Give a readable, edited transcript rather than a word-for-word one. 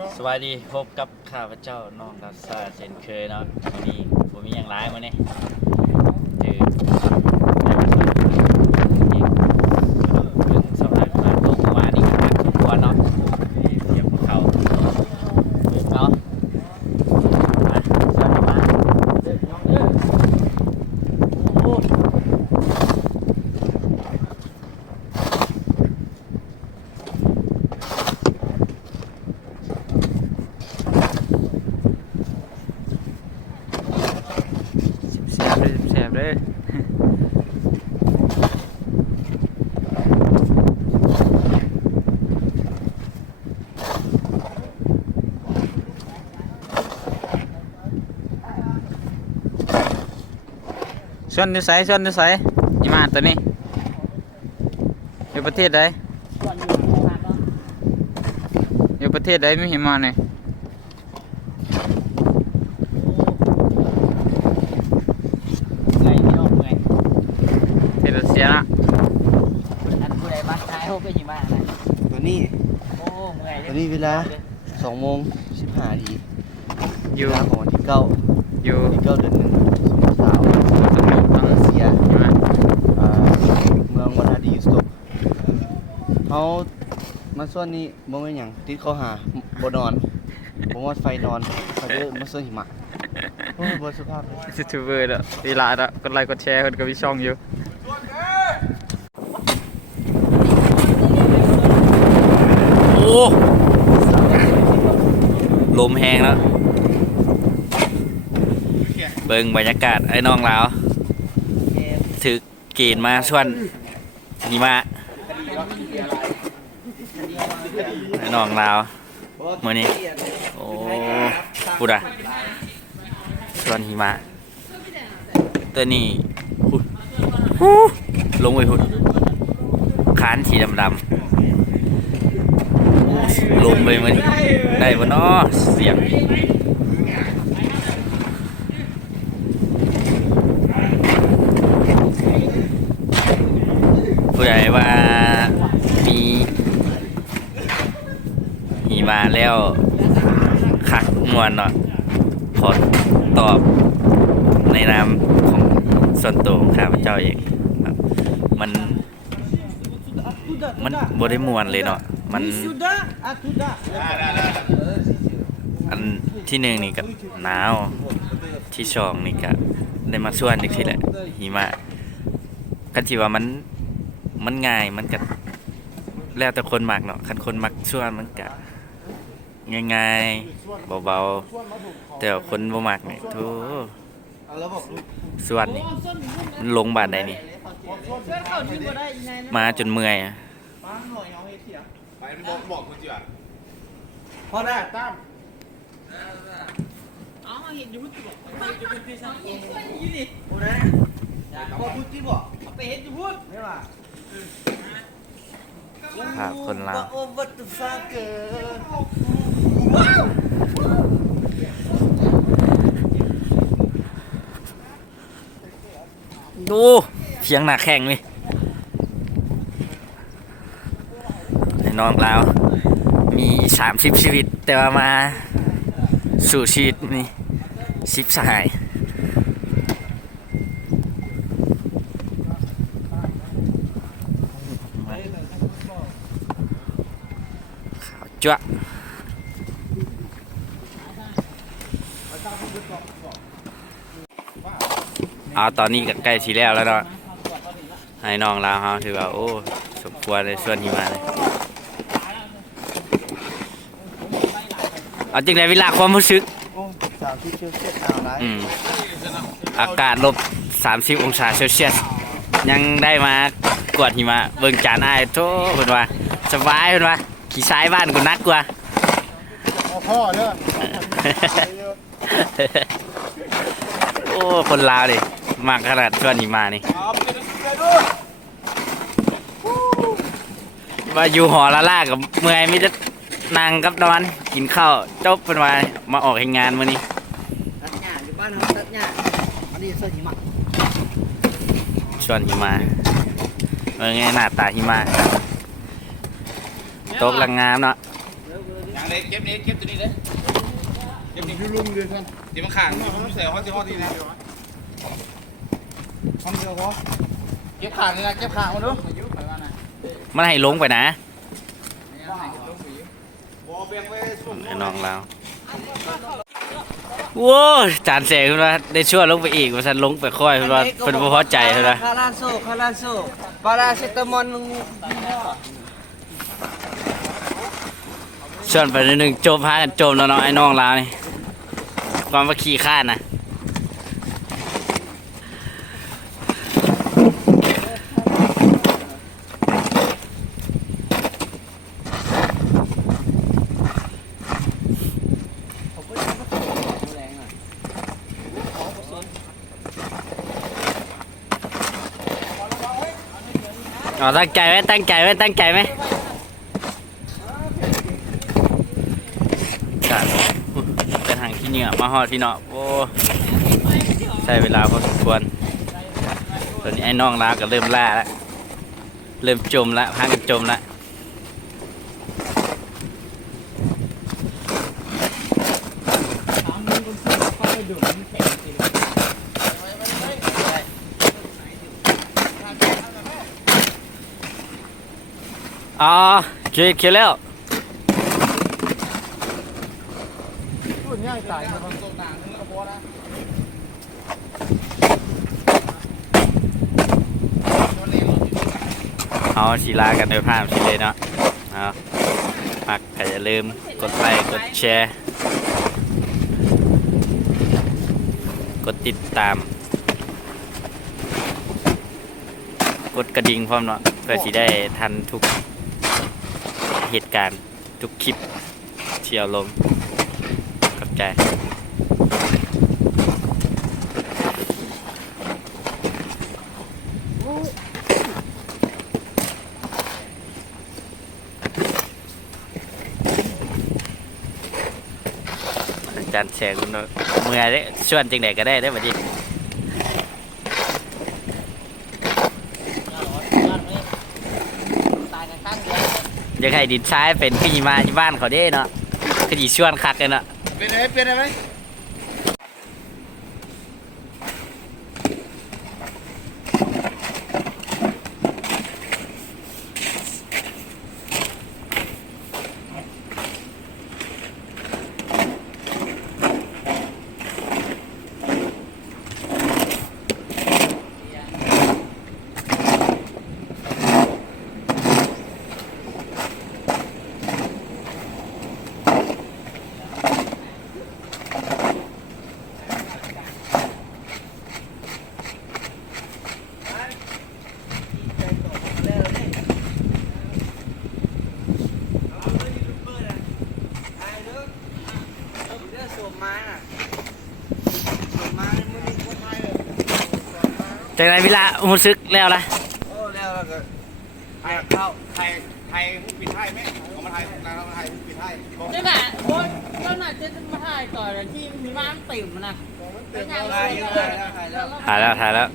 สวัสดีพบกับข้าพเจ้าน้องดัสซาเช่นเคยเนาะวันนี้ผมมีอย่างร้ายมาเนี่ยคือเรื่องสำหรับมาตกมานี่ครับทุกคนเนาะเสียบเขาเนาะมาสวัสดีมาโอ้แสบเลยชวนดูใสนี่มาตัวนี้อยู่ประเทศใดอยู่ประเทศใดไม่เห็นมาเนี่ยไงพี่น้องไงเทศรัสเซียนะอันผู้ใดบ้านนายเขาเป็นยังไงนะตัวนี้ โอ้เมื่อย ตัวนี้เวลา2:15 นาที อยู่ เวลาของวันที่9 อยู่ เดือน1 2023 ต้อง รัสเซีย ใช่ไหม เมืองวลาดิสโตกเขามาส่วนนี้บ่แม่นหยังติดข้อหาบ่นอนผมว่าไฟนอนเขาเด้อมาส่วนหิมะโอ้ยบ่สุภาพเลย ยูทูบเบอร์แล้วดีละแล้วกดไลค์กดแชร์คนก็มีช่องอยู่โอ้ลมแห้งแล้วเบิ่งบรรยากาศไอ้น้องลาวถือเกณฑ์มาชวนหิมะไอ้น้องลาวมื้อนี้โอ้พูดอะชวนหิมะตัวนี้ลงไปหุ่นคานสีดำๆลงไปมันได้บ่เนาะเสียงผู้ใหญ่ว่ามีหิมะแล้วคักมวนเนาะขอตอบในนามของส่วนตัวของข้าพเจ้าเองครับมันบ่ได้มวนเลยเนาะมันอันที่หนึ่งนี่กับหนาวที่สองนี่กับได้มาส่วนอีกทีแหละหิมะกันที่ว่ามันง่ายมันกับแล้วแต่คนมักเนาะคันคนมักส่วนมันกับง่ายๆเบาๆแต่ว่าคนบ่มักนี่โธ่ส่วนนี่มันลงบาดใดนี่มาจนเมื่อยอะพอได้ตามเห็นอยู่ที่บอกไปเห็นอยู่ที่สั่งอยู่ดิ โอ้นะพอพูดที่บ่ ไปเห็นอยู่พูด ไม่ว่า ภาพคนลาว โอ้ what the fuck ดูเสียงหนักแข่งนี่ไอ้น้องลาวมี30ชีวิตแต่ว่ามาสู่ชีวิตนี่10สหายขาวจ้วะเอาตอนนี้ก็ใกล้ทีแล้วเนาะให้น้องลาวเฮาถือว่าโอ้สมควรเลยส่วนหิมะเลยเอาจริงในเวลาความรู้สึก โอ้30เซลเซียสหนาวหลาย อากาศ-30 องศาเซลเซียสยังได้มากวดหิมะเบิ่งจานอ้ายโธ่เพิ่นว่าสบายเพิ่นว่าขี่ซ้ายบ้านกูนักกว่า พ่อเด้อ โอ้คนลาวดิมากขนาดชวนหิมะนี่ว่าอยู่หอละล่ากับเมื่อยมีแต่นั่งกับนอนกินข้าวจบเพิ่นว่ามาออกให้งานมื้อนี้ ตัดหญ้าอยู่บ้านเฮาตัดหญ้าอันนี้เสื้อหิมะ ชวนหิมะเบิ่งไงหน้าตาหิมะตกลังงามเนาะ อะไรเก็บตัวนี้เลยเก็บนี่คือลุงเลยท่านเดี๋ยวมันขังใส่ห้องที่ห้องที่นี่ห้องเดียวพอเก็บขังนี่นะเก็บขังมาดู มันให้ลงไปนะ บอเบียงไว้สุ่ม ไอ้น้องเราโว้ยจานแสงคุณว่าได้ช่วยลงไปอีกว่าฉันลงไปค่อยคุณว่าเป็นบ่พอใจคุณว่า คาราโซปาราเซตามอล ชวนไปนิดนึงโจมพากันโจมแล้วเนาะไอ้น้องเรานี่ความว่าขี้ข้านนะอ๋อตั้งใจไหมตั้งใจไหมตั้งใจไหมครับเป็นทางที่เหนือมาฮอดพี่เนาะโอ้ใช้เวลาพอสมควรตอนนี้ไอ้น้องลาก็เริ่มล่าแล้วเริ่มจมแล้วพากันจมแล้วอ๋อเขียวแล้ว รุ่นง่ายตายมันตกต่างนึงก็พอนะ เอาศิลากันโดยภาพสิเลยเนาะเอามักก็อย่าลืมกดไลค์กดแชร์กดติดตามกดกระดิ่งพร้อมเนาะเพื่อสิได้ทันทุกเหตุการณ์ทุกคลิปที่เอาลงขอบใจอาจารย์แชร์คุณเนาะเมื่อได้ชวนจังไหนก็ได้ได้บัดนี้อยากให้ดินทรายเป็นพี่มาที่บ้านเขาได้เนาะก็ดีชวนคักเลยเนาะ เป็นอะไรไหม จากนั้นเวลามุซึกแล้วล่ะ โอ้แล้วก็ ไทยปิดไทยไหมเอามาไทยเราไทยปิดไทย เจ้าหน้าโอ้ยเจ้าหน้าจะมาถ่ายก่อนที่มีม้าติ่มนะเป็นยังไง ถ่ายแล้ว ถ่ายแล้ว